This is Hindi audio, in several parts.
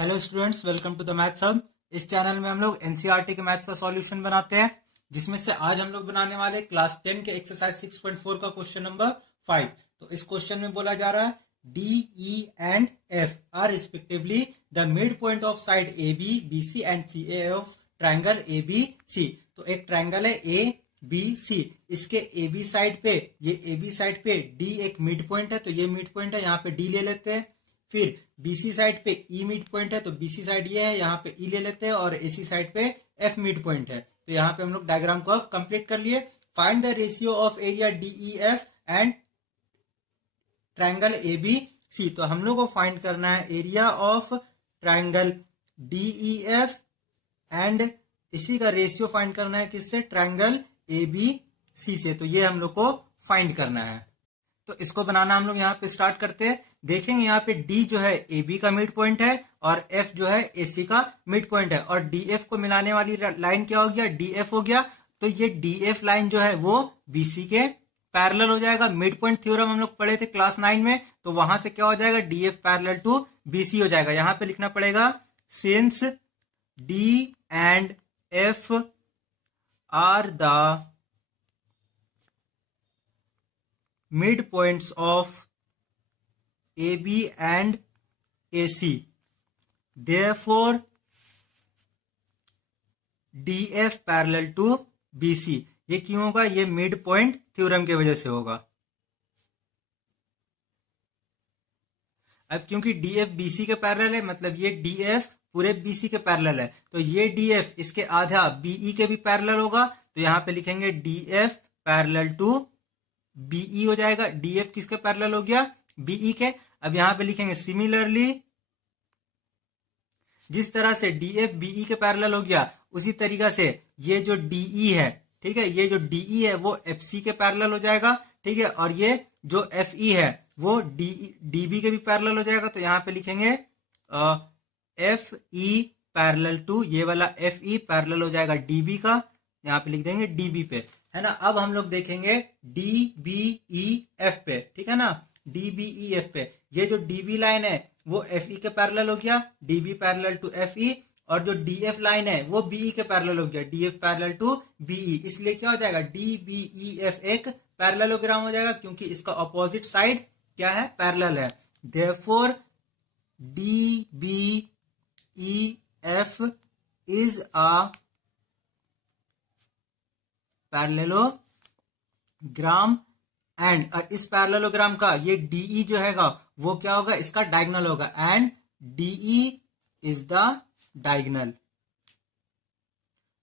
Hello students, welcome to the Maths Hub. इस चैनल में हम लोग एनसीईआरटी के मैथ्स का सॉल्यूशन बनाते हैं, जिसमें से आज हम लोग बनाने वाले क्लास 10 के एक्सरसाइज 6.4 का क्वेश्चन नंबर 5। तो इस क्वेश्चन में बोला जा रहा है D E and F are respectively the mid point of side A B B C and C A of triangle A B C. तो एक ट्राइंगल है ए बी सी, इसके ए बी साइड पे, ये ए बी साइड पे डी एक मिड पॉइंट है, तो ये मिड पॉइंट है, यहाँ पे डी ले लेते हैं। फिर बीसी साइड पे ई मिड पॉइंट है, तो बीसी साइड ये है, यहाँ पे ई ले लेते हैं, और एसी साइड पे एफ मिड पॉइंट है। तो यहाँ पे हम लोग डायग्राम को कंप्लीट कर लिए। Find the ratio of area DE F and triangle A B C. तो हम लोग को फाइंड करना है area of triangle DE F and इसी का रेशियो फाइंड करना है किससे, ट्राइंगल ए बी सी से। तो ये हम लोग को फाइंड करना है। तो इसको बनाना हम लोग यहाँ पे स्टार्ट करते हैं। देखेंगे यहाँ पे D जो है AB का मिड पॉइंट है और F जो है AC का मिड पॉइंट है, और DF को मिलाने वाली लाइन क्या हो गया, DF हो गया। तो ये DF लाइन जो है वो BC के पैरेलल हो जाएगा। मिड पॉइंट थ्योरम हम लोग पढ़े थे क्लास 9 में, तो वहां से क्या हो जाएगा, DF पैरेलल टू BC हो जाएगा। यहाँ पे लिखना पड़ेगा since D and F are the mid points of AB and AC, therefore DF parallel to BC। ये क्यों होगा, ये मिड पॉइंट थ्योरम की वजह से होगा। अब क्योंकि DF BC के पैरेलल है, मतलब ये DF पूरे BC के पैरेलल है, तो ये DF इसके आधा BE के भी पैरेलल होगा। तो यहाँ पे लिखेंगे DF पैरेलल टू बीई हो जाएगा। डीएफ किसके पैरेलल हो गया, बीई के। अब यहां पे लिखेंगे सिमिलरली, जिस तरह से डीएफ बीई के पैरेलल हो गया, उसी तरीका से ये जो डीई है, ठीक है, ये जो डीई है वो एफसी के पैरेलल हो जाएगा, ठीक है। और ये जो एफई है वो डीबी के भी पैरेलल हो जाएगा। तो यहां पे लिखेंगे एफ ई पैरेलल टू, ये वाला एफ ई पैरेलल हो जाएगा डीबी का, यहां पे लिख देंगे डीबी पे, है ना। अब हम लोग देखेंगे डी बी ई एफ पे, ठीक है ना, डी बी ई एफ पे। ये जो डीबी लाइन है वो एफ ई के पैरेलल हो गया, DB parallel to F E, और जो डी एफ लाइन है वो बीई के पैरेलल हो गया, D F parallel to BE. इसलिए क्या हो जाएगा, डी बी ई एफ एक पैरेललोग्राम हो जाएगा, क्योंकि इसका ऑपोजिट साइड क्या है, पैरेलल है। Therefore D B E F is a parallelogram and इस पैरेललोग्राम का ये डीई जो हैगा वो क्या होगा, इसका डायगोनल होगा, and DE is the diagonal,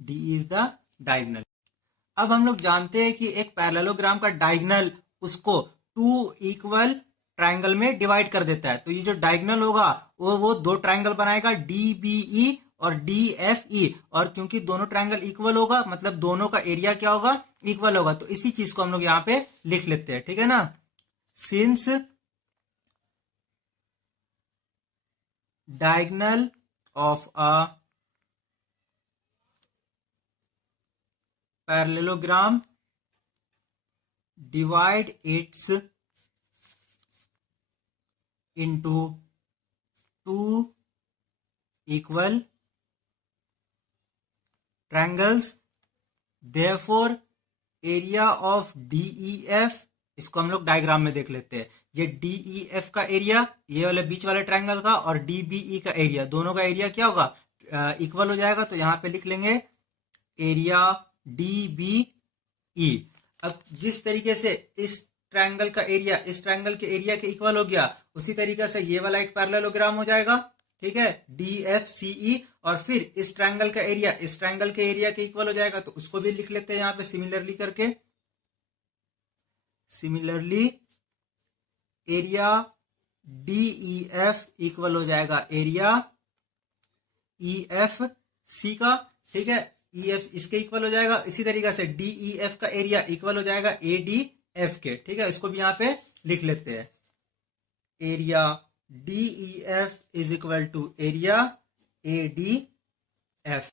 DE is the diagonal. अब हम लोग जानते हैं कि एक पैरेललोग्राम का डायगोनल उसको टू इक्वल ट्राइंगल में डिवाइड कर देता है। तो ये जो डायगोनल होगा वो दो ट्राइंगल बनाएगा, डीबीई और DFE, और क्योंकि दोनों ट्रायंगल इक्वल होगा, मतलब दोनों का एरिया क्या होगा, इक्वल होगा। तो इसी चीज को हम लोग यहाँ पे लिख लेते हैं, ठीक है ना। Since diagonal of a parallelogram divide it's into two equal triangles, therefore area of DEF, इसको हम लोग डायग्राम में देख लेते हैं। ये DEF का एरिया, ये वाले बीच वाले ट्रायंगल का, और DBE का एरिया, दोनों का एरिया क्या होगा, इक्वल हो जाएगा। तो यहां पे लिख लेंगे एरिया DBE। अब जिस तरीके से इस ट्रायंगल का एरिया इस ट्रायंगल के एरिया के इक्वल हो गया, उसी तरीके से ये वाला एक पैरेललोग्राम हो जाएगा, ठीक है, DFCE, और फिर इस ट्रायंगल का एरिया इस ट्रायंगल के एरिया के इक्वल हो जाएगा। तो उसको भी लिख लेते हैं यहाँ पे सिमिलरली करके। सिमिलरली एरिया DEF इक्वल हो जाएगा एरिया EFC का, ठीक है, EF इसके इक्वल हो जाएगा। इसी तरीके से DEF का एरिया इक्वल हो जाएगा ADF के, ठीक है। इसको भी यहाँ पे लिख लेते हैं, area DEF is equal to area ADF।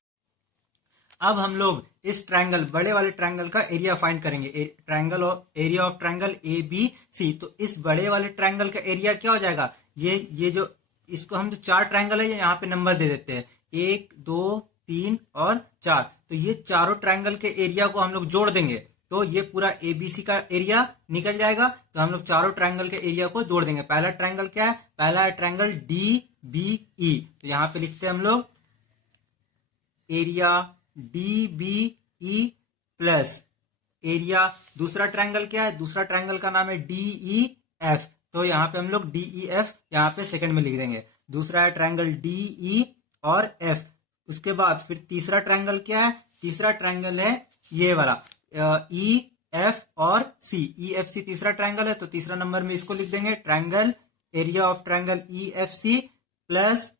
अब हम लोग इस ट्रायंगल, बड़े वाले ट्रायंगल का एरिया फाइंड करेंगे, ट्रायंगल और एरिया ऑफ ट्रायंगल ABC। तो इस बड़े वाले ट्रायंगल का एरिया क्या हो जाएगा, ये जो इसको हम जो 4 ट्रायंगल है यहाँ पे नंबर दे देते हैं, 1 2 3 और 4। तो ये चारों ट्रायंगल के एरिया को हम लोग जोड़ देंगे तो ये पूरा एबीसी का एरिया निकल जाएगा। तो हम लोग चारों ट्रायंगल के एरिया को जोड़ देंगे। पहला ट्रायंगल क्या है? पहला है ट्रायंगल डी बी ई। तो यहाँ पे लिखते हैं हम लोग area D B E plus area. दूसरा ट्रायंगल क्या है? दूसरा ट्रायंगल का नाम है डी ई एफ। तो यहाँ पे हम लोग डी ई एफ यहाँ पे सेकंड में लिख देंगे। दूसरा है ट्रायंगल डी ई और एफ। उसके बाद फिर तीसरा ट्रायंगल क्या है? तीसरा ट्रायंगल है ये वाला ई एफ और सी। ई एफ सी तीसरा ट्रायंगल है तो तीसरा नंबर में इसको लिख देंगे triangle area of triangle E F C plus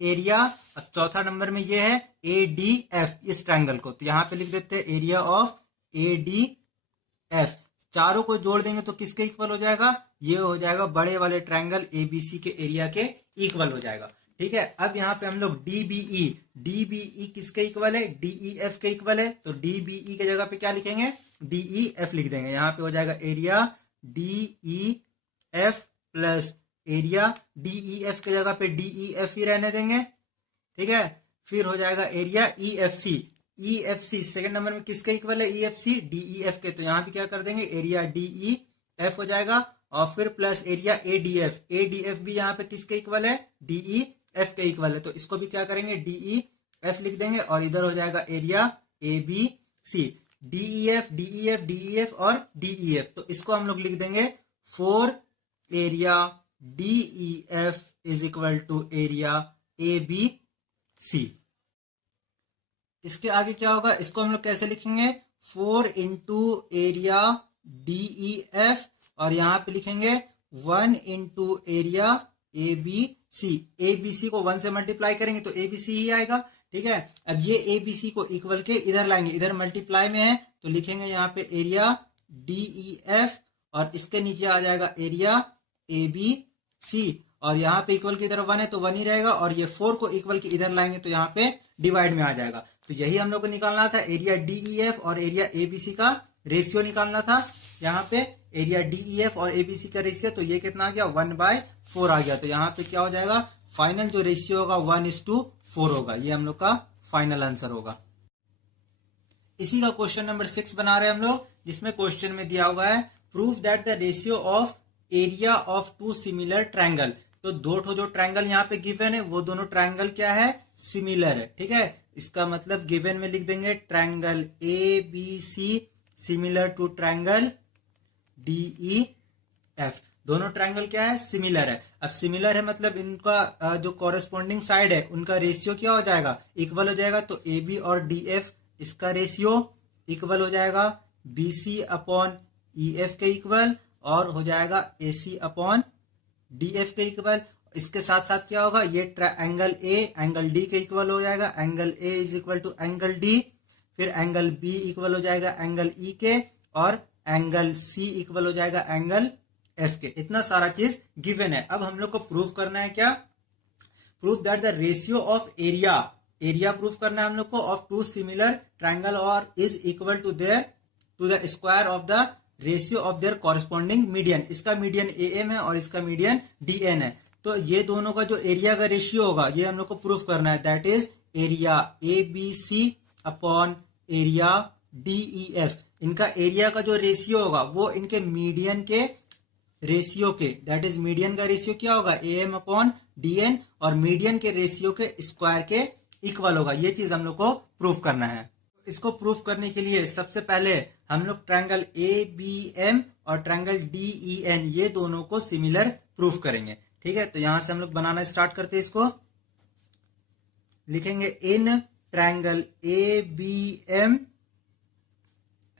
area. अब चौथा नंबर में ये है ए डी एफ इस ट्रायंगल को। तो यहाँ पे लिख देते हैं area of A D F. चारों को जोड़ देंगे तो किसके इक्वल हो जाएगा? ये हो जाएगा बड़े वाले ट्रायंगल एबीसी के एरिया के इक्वल हो जाएगा। ठीक है। अब यहाँ पे हम लोग डीबीई किसके इक्वल है? डीईएफ के इक्वल है। तो डीबीई के जगह पे क्या लिखेंगे? डीईएफ लिख देंगे। यहाँ पे हो जाएगा area DEF plus area. DEF के जगह पे डीईएफ ही रहने देंगे। ठीक है। फिर हो जाएगा area EFC. EFC second number में किसके इक्वल है? ईएफसी डीईएफ के। तो यहाँ पे क्या कर देंगे? एरिया डीईएफ हो जाएगा और फिर प्लस एरिया एडीएफ। एडीएफ भी यहाँ पे किसके इक्वल है? डीईएफ के इक्वल है। तो इसको भी क्या करेंगे? डीईएफ लिख देंगे और इधर हो जाएगा area ABC. DEF DEF DEF और डीईएफ। तो इसको हम लोग लिख देंगे 4 area DEF is equal to area ABC. इसके आगे क्या होगा? इसको हम लोग कैसे लिखेंगे? 4 इंटू एरिया डीईएफ और यहाँ पे लिखेंगे 1 इंटू एरिया एबीसी। एबीसी को 1 से मल्टीप्लाई करेंगे तो एबीसी ही आएगा। ठीक है। अब ये एबीसी को इक्वल के इधर लाएंगे, इधर मल्टीप्लाई में है तो लिखेंगे यहाँ पे एरिया डीईएफ और इसके नीचे आ जाएगा एरिया एबीसी। और यहाँ पे इक्वल की इधर 1 है तो 1 ही रहेगा और ये 4 को इक्वल के इधर लाएंगे तो यहाँ पे डिवाइड में आ जाएगा। तो यही हम लोग को निकालना था, एरिया डीईएफ और एरिया एबीसी का रेशियो निकालना था। यहाँ पे एरिया डीईएफ और एबीसी का रेशियो तो ये कितना आ गया? 1/4 आ गया। तो यहाँ पे क्या हो जाएगा? फाइनल जो रेशियो होगा 1:4 होगा। ये हम लोग का फाइनल आंसर होगा। इसी का क्वेश्चन नंबर 6 बना रहे हैं हम लोग, जिसमें क्वेश्चन में दिया हुआ है prove that the ratio of area of 2 similar triangle. तो दो जो ट्रायंगल यहाँ पे गिवन है वो दोनों ट्रायंगल क्या है? सिमिलर है। ठीक है। इसका मतलब गिवन में लिख देंगे triangle A B C similar to triangle DEF. दोनों ट्रायंगल क्या है? सिमिलर है। अब सिमिलर है मतलब इनका जो कॉरेस्पॉन्डिंग साइड है उनका रेशियो क्या हो जाएगा? इक्वल हो जाएगा। तो ए बी और डी एफ इसका रेशियो इक्वल हो जाएगा बीसी अपॉन ईएफ के इक्वल और हो जाएगा एसी अपॉन डीएफ के इक्वल। इसके साथ साथ क्या होगा? ये एंगल ए एंगल डी के इक्वल हो जाएगा। Angle A is equal to angle D. फिर एंगल बी इक्वल हो जाएगा एंगल ई के और एंगल सी इक्वल हो जाएगा एंगल एफ के। इतना सारा चीज गिवन है। अब हम लोग को प्रूव करना है क्या? Prove that the ratio of area. Area prove करना है हम लोग को ऑफ 2 सिमिलर ट्रायंगल और is equal to the square of the ratio of their corresponding median. इसका मीडियन एएम है और इसका मीडियन डीएन है। तो ये दोनों का जो एरिया का रेशियो होगा ये हम लोग को प्रूफ करना है। That is area A B C upon area DEF. इनका एरिया का जो रेशियो होगा वो इनके मीडियन के रेशियो के, दैट इज मीडियन का रेशियो क्या होगा? एएम अपॉन डीएन और मीडियन के रेशियो के स्क्वायर के इक्वल होगा। ये चीज हम लोग को प्रूफ करना है। इसको प्रूफ करने के लिए सबसे पहले हम लोग ट्रायंगल ए बी एम और ट्रायंगल डीईएन ये दोनों को सिमिलर प्रूफ करेंगे। ठीक है। तो यहां से हम लोग बनाना स्टार्ट करते हैं। इसको लिखेंगे in triangle A B M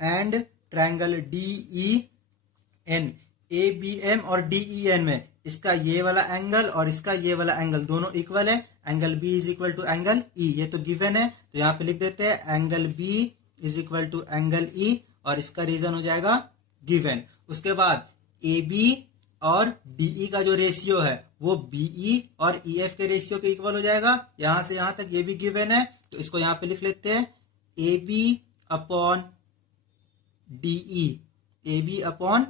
and triangle DEN. A B M और डीईएन में इसका ये वाला एंगल और इसका ये वाला एंगल दोनों इक्वल है। Angle B is equal to angle E, ये तो गिवन है। तो यहाँ पे लिख देते हैं angle B is equal to angle E और इसका रीजन हो जाएगा गिवन। उसके बाद ए बी और डीई का जो रेशियो है वो बीई और ईएफ के रेशियो के इक्वल हो जाएगा। यहां से यहां तक ये भी गिवन है तो इसको यहां पे लिख लेते हैं A B upon DE. A B upon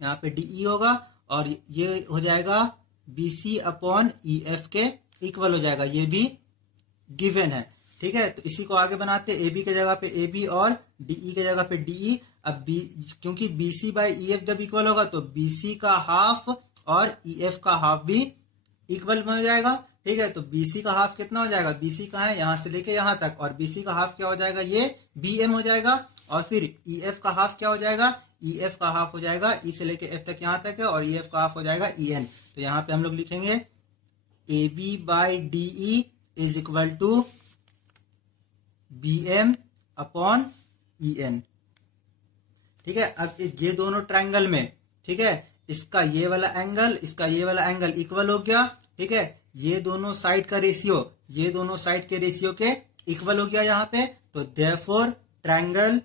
यहाँ पे डीई होगा और ये हो जाएगा BC अपॉन EF के इक्वल हो जाएगा, ये भी गिवन है। ठीक है, तो इसी को आगे बनाते हैं, AB के जगह पे AB और DE के जगह पे DE। अब क्योंकि BC बाई EF जब इक्वल होगा तो BC का हाफ और EF का हाफ भी इक्वल हो जाएगा। ठीक है, तो BC का हाफ कितना हो जाएगा, BC का है यहां से लेके यहां तक, और BC का हाफ क्या हो जाएगा, ये BM हो जाएगा। और फिर EF का हाफ क्या हो जाएगा, EF का हाफ हो जाएगा E से लेके F तक यहां तक है, और EF का हाफ हो जाएगा EN। तो यहाँ पे हम लोग लिखेंगे AB by DE is equal to BM upon EN। ठीक है, अब ये दोनों ट्रायंगल में, ठीक है, इसका ये वाला एंगल, इसका ये वाला एंगल इक्वल हो गया। ठीक है, ये दोनों साइड का रेशियो, ये दोनों साइड के रेशियो के इक्वल हो गया यहाँ पे। तो therefore triangle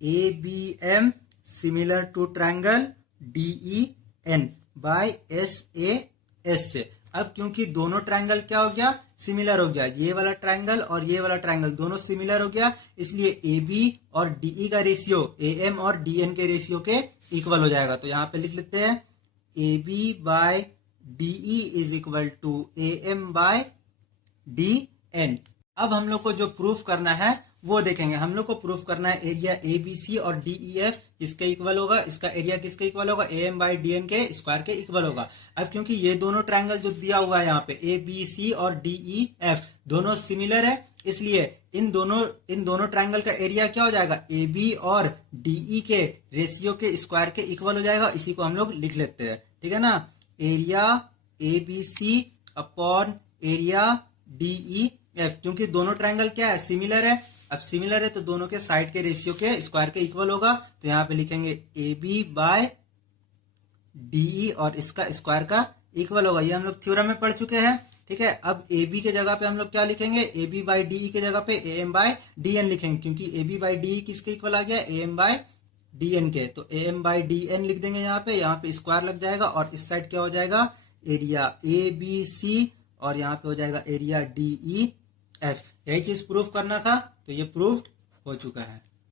ABM similar to triangle DEN by SAS से। अब क्योंकि दोनों ट्रायंगल क्या हो गया, सिमिलर हो गया, ये वाला ट्रायंगल और ये वाला ट्रायंगल दोनों सिमिलर हो गया, इसलिए AB और DE का रेशियो AM और DN के रेशियो के इक्वल हो जाएगा। तो यहाँ पे लिख लेते हैं AB by DE is equal to AM by DN। अब हम लोग को जो प्रूफ करना है वो देखेंगे। हम लोग को प्रूफ करना है एरिया ABC और DEF किसके इक्वल होगा, इसका एरिया किसके इक्वल होगा, AM बाई DN के स्क्वायर के इक्वल होगा। अब क्योंकि ये दोनों ट्रायंगल जो दिया हुआ है यहाँ पे ABC और DEF दोनों सिमिलर है, इसलिए इन दोनों ट्रायंगल का एरिया क्या हो जाएगा, AB और DE के रेशियो के स्क्वायर के इक्वल हो जाएगा। इसी को हम लोग लिख लेते हैं। ठीक है ना, area ABC upon area DEF, क्योंकि दोनों ट्रायंगल क्या है, सिमिलर है। अब सिमिलर है तो दोनों के साइड के रेशियो के स्क्वायर के इक्वल होगा। तो यहाँ पे लिखेंगे AB बाय DE और इसका स्क्वायर का इक्वल होगा। ये हम लोग थ्योरम में पढ़ चुके हैं। ठीक है, अब AB के जगह पे हम लोग क्या लिखेंगे, AB बाई DE के जगह पे AM बाय DN लिखेंगे, क्योंकि AB बाई DE किसके इक्वल आ गया, AM बाय DN के। तो AM बाई DN लिख देंगे यहाँ पे स्क्वायर लग जाएगा, और इस साइड क्या हो जाएगा, एरिया ABC, और यहाँ पे हो जाएगा एरिया DEF। यही चीज प्रूफ करना था, तो ये प्रूफ्ड हो चुका है।